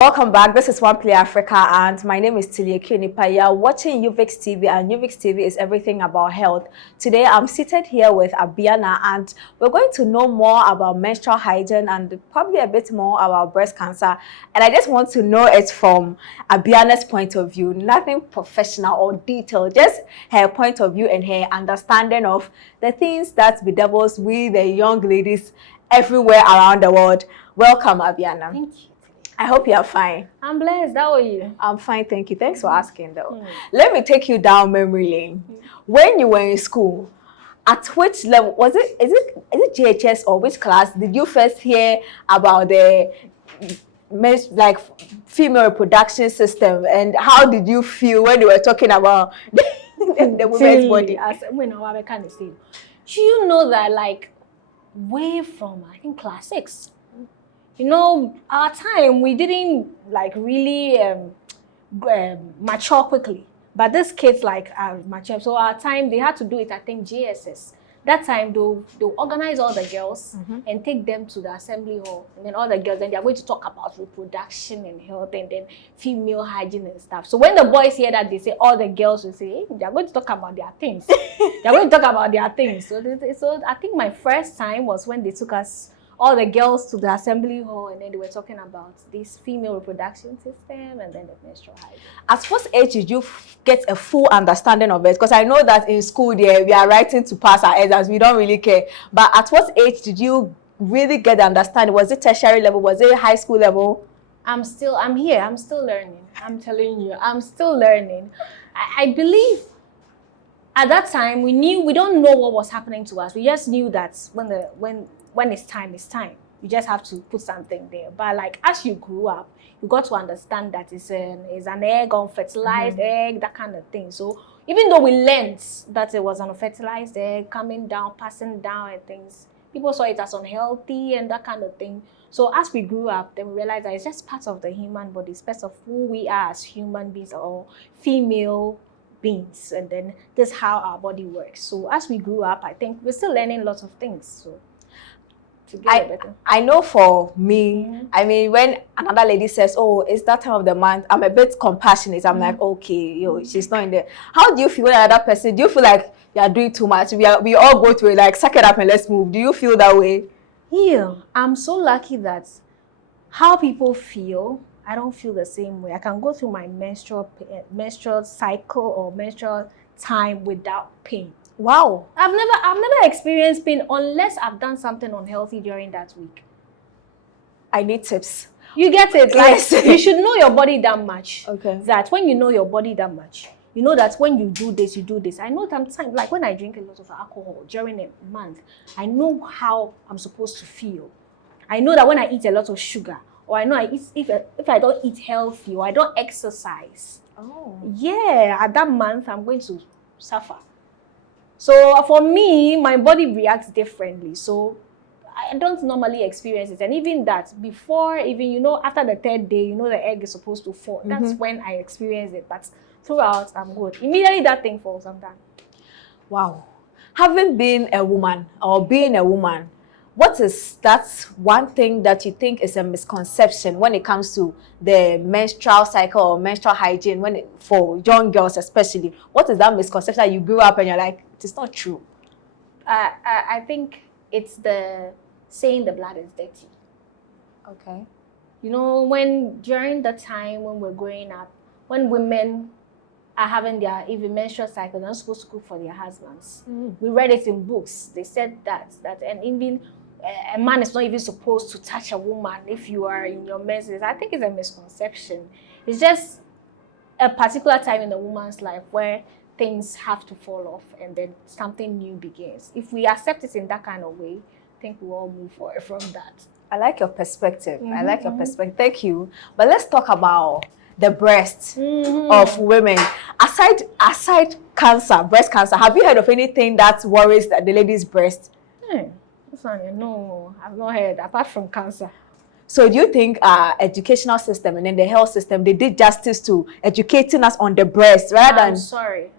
Welcome back. This is OnePlay Africa, and my name is Tilia Kunipa. You are watching UVix TV, and UVix TV is everything about health. Today, I'm seated here with Abiana, and we're going to know more about menstrual hygiene and probably a bit more about breast cancer. And I just want to know it from Abiana's point of view, nothing professional or detailed, just her point of view and her understanding of the things that bedevils we, the young ladies everywhere around the world. Welcome, Abiana. Thank you. I hope you are fine. I'm blessed. How are you? I'm fine, thank you. Thanks for asking, though. Let me take you down memory lane. When you were in school, at which level was it? Is it GHS or which class did you first hear about the female reproduction system, and how did you feel when they were talking about the women's body? I kind of say, do you know that way from I think class 6? You know, our time, we didn't really mature quickly. But these kids are mature. So our time, they had to do it, I think, JSS. That time, they'll organize all the girls and take them to the assembly hall. And then all the girls, then they're going to talk about reproduction and health and then female hygiene and stuff. So when the boys hear that, they say, all the girls will say, hey, they're going to talk about their things. They're going to talk about their things. So I think my first time was when they took us, all the girls, to the assembly hall, and then they were talking about this female reproduction system and then the menstrual hygiene. At what age did you get a full understanding of it? Because I know that in school there we are writing to pass our exams, we don't really care. But at what age did you really get the understanding? Was it tertiary level? Was it high school level? I'm here. I'm still learning. I'm telling you, I'm still learning. I believe at that time we don't know what was happening to us. We just knew that when it's time, it's time. You just have to put something there. But as you grew up, you got to understand that it's an egg, unfertilized egg, that kind of thing. So even though we learned that it was an unfertilized egg coming down, passing down and things, people saw it as unhealthy and that kind of thing. So as we grew up, then we realized that it's just part of the human body, it's part of who we are as human beings or female beings. And then this is how our body works. So as we grew up, I think we're still learning lots of things. So I know for me, I mean, when another lady says, oh, it's that time of the month, I'm a bit compassionate. I'm like, okay, she's not in there. How do you feel when another person, do you feel like you are doing too much? We all go to it, suck it up and let's move. Do you feel that way? Yeah, I'm so lucky that how people feel, I don't feel the same way. I can go through my menstrual cycle or menstrual time without pain. Wow. I've never experienced pain unless I've done something unhealthy during that week. I need tips. You get it? Yes. You should know your body that much. Okay. That when you know your body that much, you know that when you do this, you do this. I know sometimes, when I drink a lot of alcohol during a month, I know how I'm supposed to feel. I know that when I eat a lot of sugar, or I know if I don't eat healthy, or I don't exercise. Oh. Yeah, at that month, I'm going to suffer. So for me, my body reacts differently. So I don't normally experience it. And even that, before, after the 3rd day, the egg is supposed to fall. That's when I experience it. But throughout, I'm good. Immediately that thing falls sometimes. Wow. Having been a woman or being a woman, what is that one thing that you think is a misconception when it comes to the menstrual cycle or menstrual hygiene for young girls especially? What is that misconception that you grew up and you're like, it's not true? I think it's the saying the blood is dirty. Okay. During the time when we're growing up, when women are having their even menstrual cycle, they're not supposed to cook for their husbands. We read it in books. They said that and even a man is not even supposed to touch a woman if you are in your menses. I think it's a misconception. It's just a particular time in the woman's life where things have to fall off and then something new begins. If we accept it in that kind of way, I think we'll all move forward from that. I like your perspective. I like your perspective. Thank you. But let's talk about the breast of women. Aside cancer, breast cancer, have you heard of anything that worries the lady's breast? No, I've not heard, apart from cancer. So do you think our educational system and then the health system, they did justice to educating us on the breast rather than...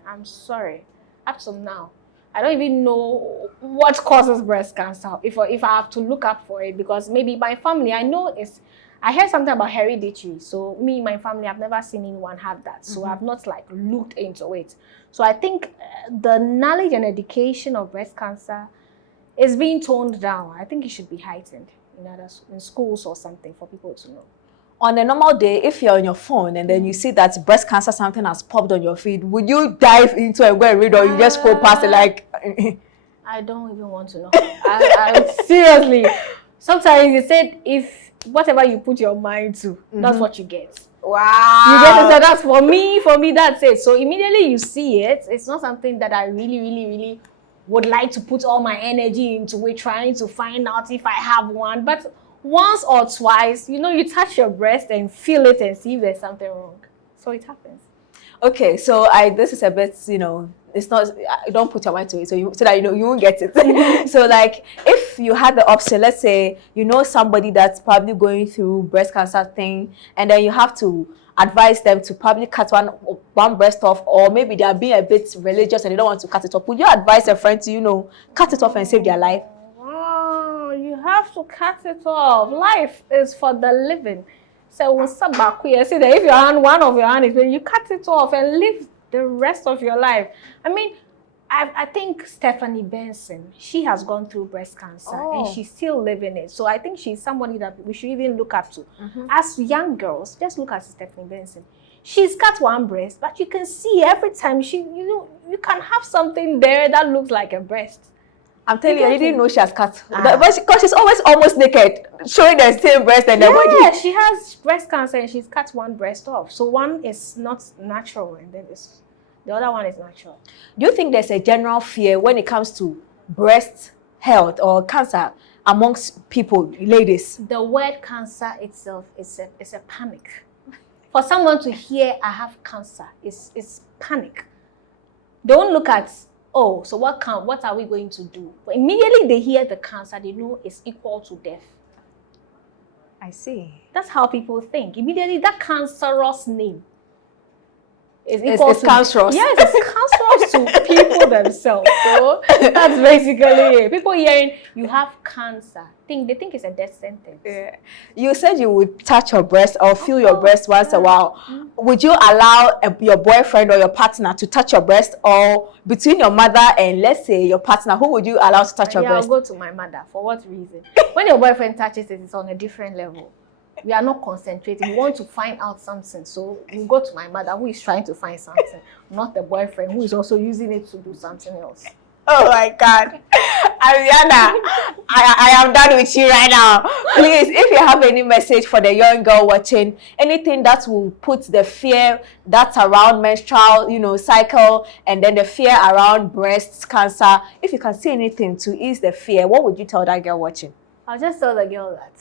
I'm sorry. Up to now, I don't even know what causes breast cancer. If I have to look up for it, because maybe my family, I heard something about hereditary. So me, my family, I've never seen anyone have that. So I've not like looked into it. So I think the knowledge and education of breast cancer is being toned down. I think it should be heightened in schools or something for people to know. On a normal day, if you're on your phone and then you see that breast cancer something has popped on your feed, would you dive into it and go and read, or you just scroll past it like? I don't even want to know. I seriously. Sometimes you said if whatever you put your mind to, that's what you get. Wow. You get it? So that's for me, that's it. So immediately you see it, it's not something that I really would like to put all my energy into it, trying to find out if I have one. But once or twice, you touch your breast and feel it and see if there's something wrong. So it happens. Okay, so this is a bit, it's not, don't put your mind to it, so that you won't get it. So like, if you had the option, let's say somebody that's probably going through breast cancer thing, and then you have to advise them to probably cut one breast off, or maybe they are being a bit religious and they don't want to cut it off, would you advise a friend to cut it off and save their life? Oh, you have to cut it off. Life is for the living. So when you see that if one of your hand is when you cut it off and live the rest of your life. I mean, I think Stephanie Benson, she has gone through breast cancer and she's still living it. So I think she's somebody that we should even look up to. As young girls, just look at Stephanie Benson. She's got one breast, but you can see every time you can have something there that looks like a breast. I'm telling you, I didn't know she has cut. Because she's always almost naked, showing the same breast and the body. Yeah, she has breast cancer and she's cut one breast off. So one is not natural and then the other one is natural. Do you think there's a general fear when it comes to breast health or cancer amongst people, ladies? The word cancer itself is a panic. For someone to hear I have cancer, it's panic. Don't look at, so what are we going to do? But immediately they hear the cancer, they know it's equal to death. I see. That's how people think. Immediately that cancerous name is equal to cancerous. Yes, it's cancerous to people themselves. So that's basically it. People hearing you have cancer, they think it's a death sentence. Yeah. You said you would touch your breast or feel your breast once a while. Would you allow your boyfriend or your partner to touch your breast, or between your mother and let's say your partner, who would you allow to touch your breast? I'll go to my mother. For what reason? When your boyfriend touches it, it's on a different level. We are not concentrating. We want to find out something. So you go to my mother, who is trying to find something, not the boyfriend who is also using it to do something else. Oh my God. Abiana, I am done with you right now. Please, if you have any message for the young girl watching, anything that will put the fear that's around menstrual, cycle, and then the fear around breast cancer, if you can say anything to ease the fear, what would you tell that girl watching? I'll just tell the girl that,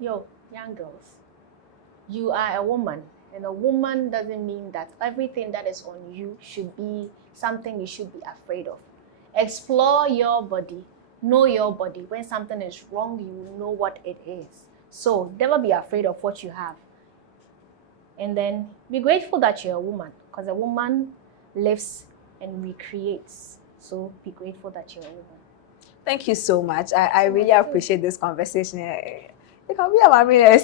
young girls, you are a woman, and a woman doesn't mean that everything that is on you should be something you should be afraid of. Explore your body, know your body. When something is wrong, you know what it is. So never be afraid of what you have. And then be grateful that you're a woman, because a woman lives and recreates. So be grateful that you're a woman. Thank you so much. I really appreciate this conversation. You can be a mommy.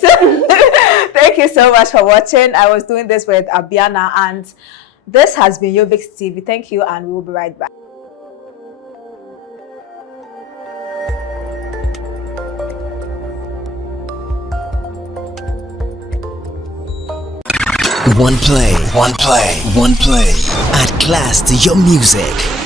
Thank you so much for watching. I was doing this with Abiana, and this has been Yovix TV. Thank you, and we'll be right back. OnePlay. Add class to your music.